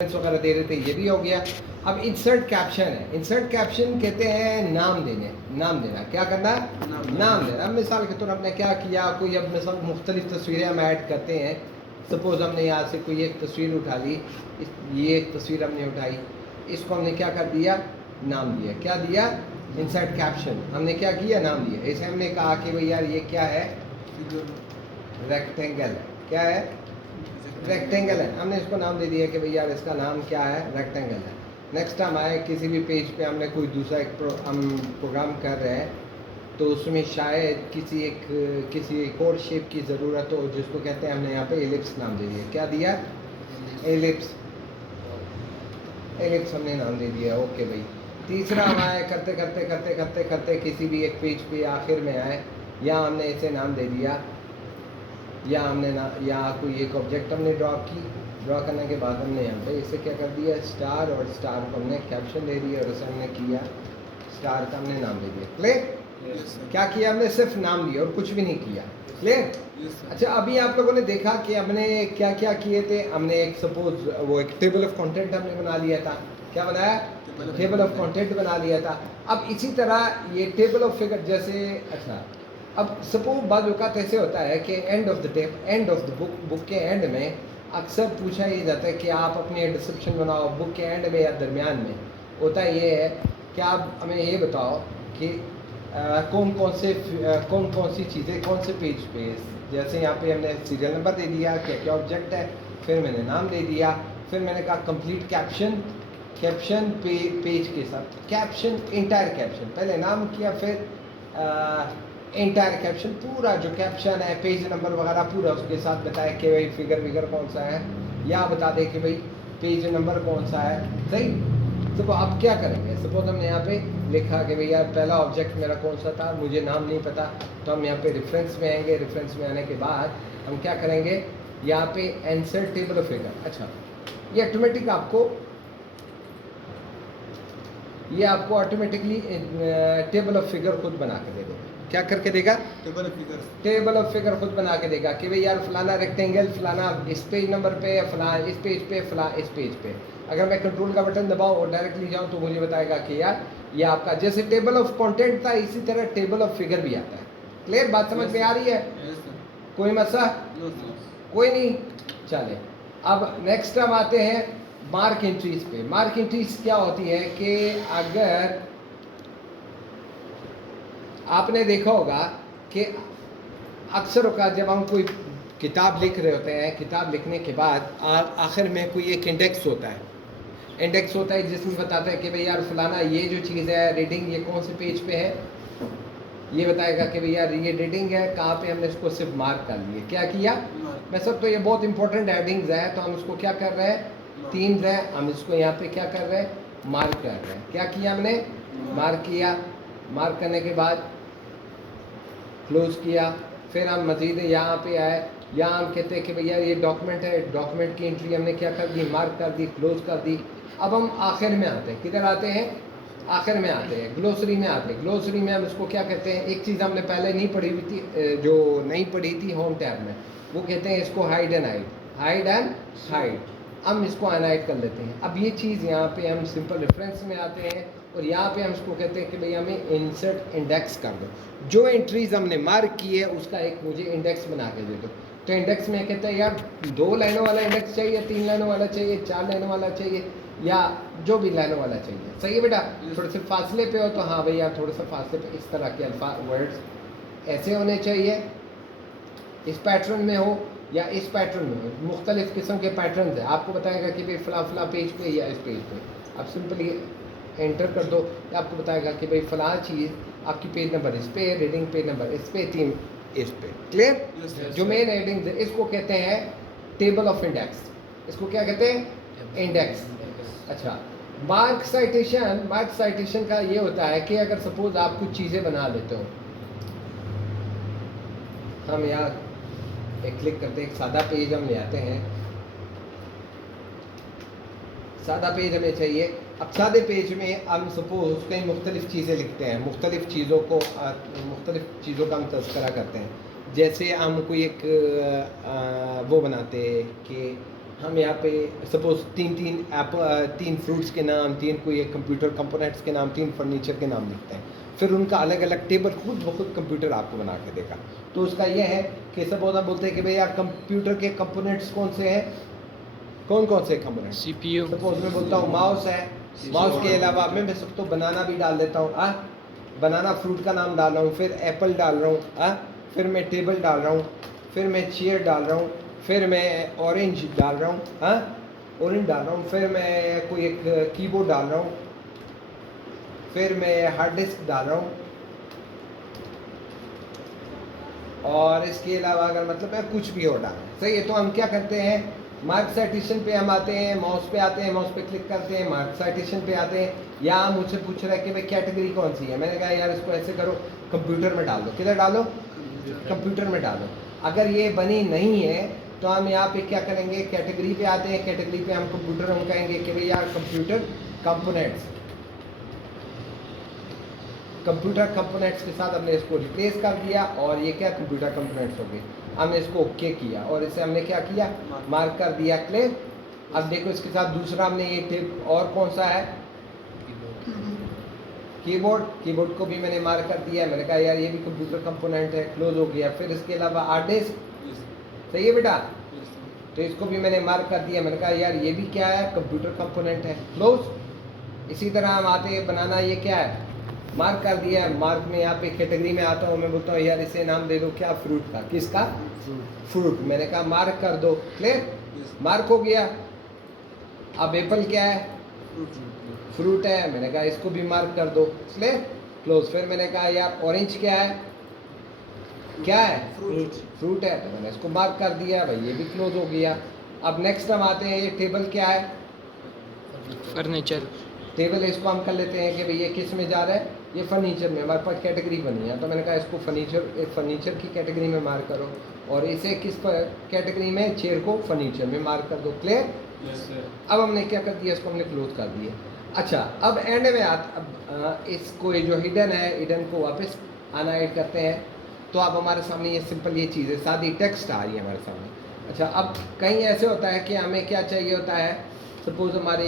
वगैरह दे रहे थे, ये भी हो गया। अब इंसर्ट कैप्शन है। इंसर्ट कैप्शन कहते हैं नाम देना। क्या करना? नाम देना। अब मिसाल के तौर हमने क्या किया, कोई अब मिसाल मुख्तलिफ तस्वीरें हम ऐड करते हैं। सपोज़ हमने यहाँ से कोई एक तस्वीर उठा ली, ये एक तस्वीर हमने उठाई, इसको हमने क्या कर दिया? नाम दिया। क्या दिया? Insert caption. हमने क्या किया? नाम दिया। इसे हमने कहा कि भाई यार ये क्या है? रेक्टेंगल है। क्या है? रेक्टेंगल है। हमने इसको नाम दे दिया कि भाई यार इसका नाम क्या है? रेक्टेंगल है। नेक्स्ट टाइम आए किसी भी पेज पे हमने कोई दूसरा एक हम प्रोग्राम कर रहे हैं, तो उसमें शायद किसी एक और शेप की ज़रूरत हो, जिसको कहते हैं, हमने यहाँ पे एलिप्स नाम दे दिया। क्या दिया? एलिप्स हमने नाम दे दिया। ओके भाई। तीसरा हम आए करते किसी भी एक पेज पे आखिर में आए, यहाँ हमने इसे नाम दे दिया, या हमने यहाँ कोई एक ऑब्जेक्ट हमने ड्रॉ करने के बाद हमने यहाँ पे इसे क्या कर दिया? स्टार। और स्टार को हमने कैप्शन दे दिया और उसे हमने किया स्टार का हमने नाम दे दिया। क्लियर? क्या किया हमने? सिर्फ नाम दिया और कुछ भी नहीं किया। क्लियर? अच्छा, अभी आप लोगों ने देखा कि हमने क्या क्या किए थे। हमने एक सपोज वो एक टेबल ऑफ कंटेंट हमने बना लिया था। क्या बनाया? टेबल ऑफ कंटेंट बना लिया था। अब इसी तरह ये टेबल ऑफ फिगर जैसे, अच्छा अब सपोज बाद औक़ात ऐसे होता है कि एंड ऑफ द बुक के एंड में अक्सर पूछा ये जाता है कि आप अपनी डिस्क्रिप्शन बनाओ। बुक के एंड में या दरमियान में होता ये है कि आप हमें ये बताओ कि कौन कौन सी चीज़ें कौन से पेज पे। जैसे यहाँ पे हमने सीरियल नंबर दे दिया, क्या क्या ऑब्जेक्ट है, फिर मैंने नाम दे दिया, फिर मैंने कहा कंप्लीट कैप्शन पेज के साथ कैप्शन, इंटायर कैप्शन। पहले नाम किया, फिर इंटायर कैप्शन, पूरा जो कैप्शन है, पेज नंबर वगैरह पूरा उसके साथ बताया कि भाई फिगर कौन सा है, या बता दे कि भाई पेज नंबर कौन सा है। सही। तो आप क्या करेंगे? सपोज हमने यहाँ पे लिखा कि भैया पहला ऑब्जेक्ट मेरा कौन सा था, मुझे नाम नहीं पता, तो हम यहाँ पे रेफरेंस में आएंगे। रेफरेंस में आने के बाद हम क्या करेंगे? यहाँ पे इंसर्ट टेबल ऑफ फिगर। अच्छा, ये ऑटोमेटिकली टेबल ऑफ फिगर खुद बना के दे देगा। क्या करके देगा? टेबल ऑफ फिगर खुद बना के देगा कि भाई यार फलाना रेक्टेंगल, फलाना इस पेज नंबर पे, फलाना इस पेज पे, फलाना इस पेज पे। अगर मैं कंट्रोल का बटन दबाऊं और डायरेक्टली जाऊं तो मुझे बताएगा कि यार ये आपका, जैसे टेबल ऑफ कंटेंट था, इसी तरह टेबल ऑफ फिगर भी आता है। क्लियर? बात समझ में आ रही है? कोई मसला? कोई नहीं। चले, अब नेक्स्ट हम आते हैं मार्क एंट्रीज पे। मार्क एंट्रीज क्या होती है कि अगर आपने देखा होगा कि अक्सर औक़ात जब हम कोई किताब लिख रहे होते हैं, किताब लिखने के बाद आखिर में कोई एक इंडेक्स होता है जिसमें बताता है कि भाई यार फलाना ये जो चीज़ है रीडिंग, ये कौन से पेज पे है, ये बताएगा कि भाई यार ये रीडिंग है कहाँ पे, हमने इसको सिर्फ मार्क कर लिए। क्या किया? मैं सब, तो ये बहुत इंपॉर्टेंट हेडिंग्स है, तो हम इसको क्या कर रहे हैं? थीम्स है, हम इसको यहाँ पे क्या कर रहे हैं? मार्क कर रहे हैं। क्या किया हमने? मार्क किया। मार्क करने के बाद क्लोज किया। फिर हम मज़ीद यहाँ पे आए, यहाँ हम कहते हैं कि भैया ये डॉक्यूमेंट है, डॉक्यूमेंट की एंट्री हमने क्या कर दी? मार्क कर दी, क्लोज कर दी। अब हम आखिर में आते हैं। किधर आते हैं? आखिर में आते हैं, ग्लोसरी में आते हैं। ग्लोसरी में हम इसको क्या कहते हैं? एक चीज़ हमने पहले नहीं पढ़ी हुई थी, जो नहीं पढ़ी थी होम टैब में, वो कहते हैं इसको हाइड एंड हाइड। हम इसको हाइलाइट कर लेते हैं। अब ये चीज़ यहाँ पे हम सिंपल रेफरेंस में आते हैं और यहाँ पे हम इसको कहते हैं कि भाई हमें इंसर्ट इंडेक्स कर दो। जो एंट्रीज हमने मार्क की है उसका एक मुझे इंडेक्स बना के दे दो। तो इंडेक्स में कहते हैं यार 2 लाइनों वाला इंडेक्स चाहिए, 3 लाइनों वाला चाहिए, 4 लाइनों वाला चाहिए, या जो भी लाइनों वाला चाहिए। सही है बेटा? थोड़े से फासले पे हो तो हाँ भाई यार थोड़े से फासले पे इस तरह के वर्ड्स ऐसे होने चाहिए, इस पैटर्न में हो या इस पैटर्न में हो। मुख्तलिफ किस्म के पैटर्न है, आपको बताएगा कि भाई फला पेज पे या इस पेज पे। आप सिंपली एंटर कर दो, आपको बताएगा कि भाई फला चीज़ आपकी पेज नंबर इस पे, रीडिंग पेज नंबर इस पे, थीम इस पे। क्लियर? जो मेन हेडिंग है इसको कहते हैं टेबल ऑफ इंडेक्स। इसको क्या कहते हैं? इंडेक्स। अच्छा, मार्क साइटेशन का ये होता है कि अगर सपोज आप कुछ चीज़ें बना लेते हो, हम यहाँ एक क्लिक करते हैं, एक सादा पेज हम ले आते हैं। सादा पेज हमें चाहिए। अब सादे पेज में हम सपोज कई मुख्तलिफ चीज़ें लिखते हैं, मुख्तलिफ चीज़ों का हम तज़किरा करते हैं। जैसे हम कोई एक वो बनाते हैं कि हम यहाँ पे सपोज तीन फ्रूट्स के नाम, तीन कोई एक कंप्यूटर कंपोनेंट्स के नाम, तीन फर्नीचर के नाम लिखते हैं, फिर उनका अलग अलग टेबल खुद ब खुद कंप्यूटर आपको बना के देगा। तो उसका ये है कि सपोज हम बोलते हैं कि भाई यार कंप्यूटर के कंपोनेंट्स कौन से हैं, कौन कौन से कंपोनेंट्स? CPU। सपोज मैं बोलता हूँ माउस है, माउस के अलावा मैं सब तो बनाना भी डाल देता हूँ, बनाना फ्रूट का नाम डाल रहा हूँ, फिर एप्पल डाल रहा हूँ, फिर मैं टेबल डाल रहा हूँ, फिर मैं चेयर डाल रहा हूँ, फिर मैं ऑरेंज डाल रहा हूँ, ऑरेंज डाल रहा हूँ, फिर मैं कोई एक कीबोर्ड डाल रहा हूँ, फिर मैं हार्ड डिस्क डाल रहा हूँ, और इसके अलावा अगर मतलब मैं कुछ भी और डाल रहा हूँ। सही है, तो हम क्या करते हैं, मार्क साइटेशन पे हम आते हैं, माउस पे आते हैं, माउस पे क्लिक करते हैं, मार्क साइटेशन पे आते हैं। यहाँ मुझसे पूछ रहा है कि भाई कैटेगरी कौन सी है, मैंने कहा यार इसको ऐसे करो, कंप्यूटर में डाल दो। किधर डालो? कंप्यूटर में डालो। अगर ये बनी नहीं है तो हम यहाँ पे क्या करेंगे, कैटेगरी पे आते हैं, कैटेगरी पे हम कंप्यूटर, हम कहेंगे कि भाई यार कंप्यूटर कंपोनेंट्स, कंप्यूटर कंपोनेंट्स के साथ हमने इसको रिप्लेस कर दिया और ये क्या कंप्यूटर कंपोनेंट्स हो गए। हमने इसको ओके किया और इसे हमने क्या किया, मार्क कर दिया, क्लियर। अब देखो इसके साथ दूसरा हमने ये टिप, और कौन सा है, कीबोर्ड, कीबोर्ड को भी मैंने मार्क कर दिया, मैंने कहा यार ये भी कंप्यूटर कंपोनेंट है, क्लोज हो गया। फिर इसके अलावा हार्ड डिस्क, सही है बेटा, तो इसको भी मैंने मार्क कर दिया, मैंने कहा यार ये भी क्या है, कंप्यूटर कंपोनेंट है, क्लोज। इसी तरह हम आते हैं बनाना, ये क्या है, मार्क कर दिया। मार्क में यहाँ पे कैटेगरी में आता हूँ, मैं बोलता हूँ यार इसे नाम दे दो क्या, फ्रूट का। किसका? फ्रूट। मैंने कहा मार्क कर दो, क्लियर, मार्क हो गया। अब एप्पल क्या है, फ्रूट है, मैंने कहा इसको भी मार्क कर दो, क्लियर, क्लोज। फिर मैंने कहा यार ऑरेंज क्या है, क्या है, फ्रूट है, तो मैंने इसको मार्क कर दिया, भाई ये भी क्लोज हो गया। अब नेक्स्ट हम आते हैं, ये टेबल क्या है, फर्नीचर। टेबल, इसको हम कर लेते हैं कि भाई ये किस में जा रहा है, ये फर्नीचर में, हमारे पास कैटेगरी बनी है, तो मैंने कहा इसको फर्नीचर की कैटेगरी में मार्क करो, और इसे किस कैटेगरी में, चेयर को फर्नीचर में मार्क कर दो, क्लियर। अब हमने क्या कर दिया, इसको हमने क्लोज कर दिया। अच्छा, अब एंड में अब इसको ये जो हिडन है, हिडन को वापस आना ऐड करते हैं, तो अब हमारे सामने ये सिंपल ये चीज़ है, सादी टेक्स्ट आ रही है हमारे सामने। अच्छा, अब कहीं ऐसे होता है कि हमें क्या चाहिए होता है, सपोज हमारे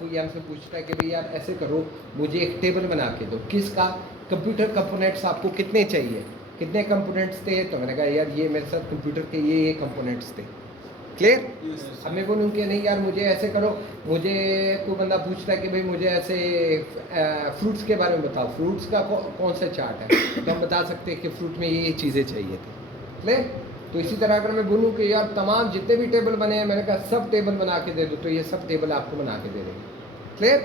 कोई हमसे पूछता है कि भाई यार ऐसे करो, मुझे एक टेबल बना के दो, किसका, कंप्यूटर कंपोनेंट्स आपको कितने चाहिए, कितने कंपोनेंट्स थे, तो मैंने कहा यार ये मेरे साथ कंप्यूटर के ये कंपोनेंट्स थे, क्लियर। अब मैं बोलूँ कि नहीं यार मुझे ऐसे करो, मुझे कोई बंदा पूछता है कि भाई मुझे ऐसे फ्रूट्स के बारे में बताओ, फ्रूट्स का कौन सा चार्ट है, तो हम बता सकते हैं कि फ्रूट में ये चीज़ें चाहिए थी, क्लियर। तो इसी तरह अगर मैं बोलूँ कि यार तमाम जितने भी टेबल बने हैं, मैंने कहा सब टेबल बना के दे दो, तो ये सब टेबल आपको बना के दे देंगे, क्लियर।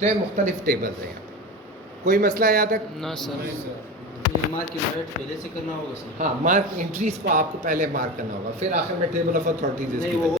तो ये मुख्तलिफ टेबल्स हैं यहाँ पे, कोई मसला है यहाँ तक? ना सर। ये मार्क इन्वाइट पहले से करना होगा सर? हाँ, मार्क एंट्रीज को आपको पहले मार्क करना होगा, फिर आखिर में टेबल ऑफ अथॉरिटीज नहीं वो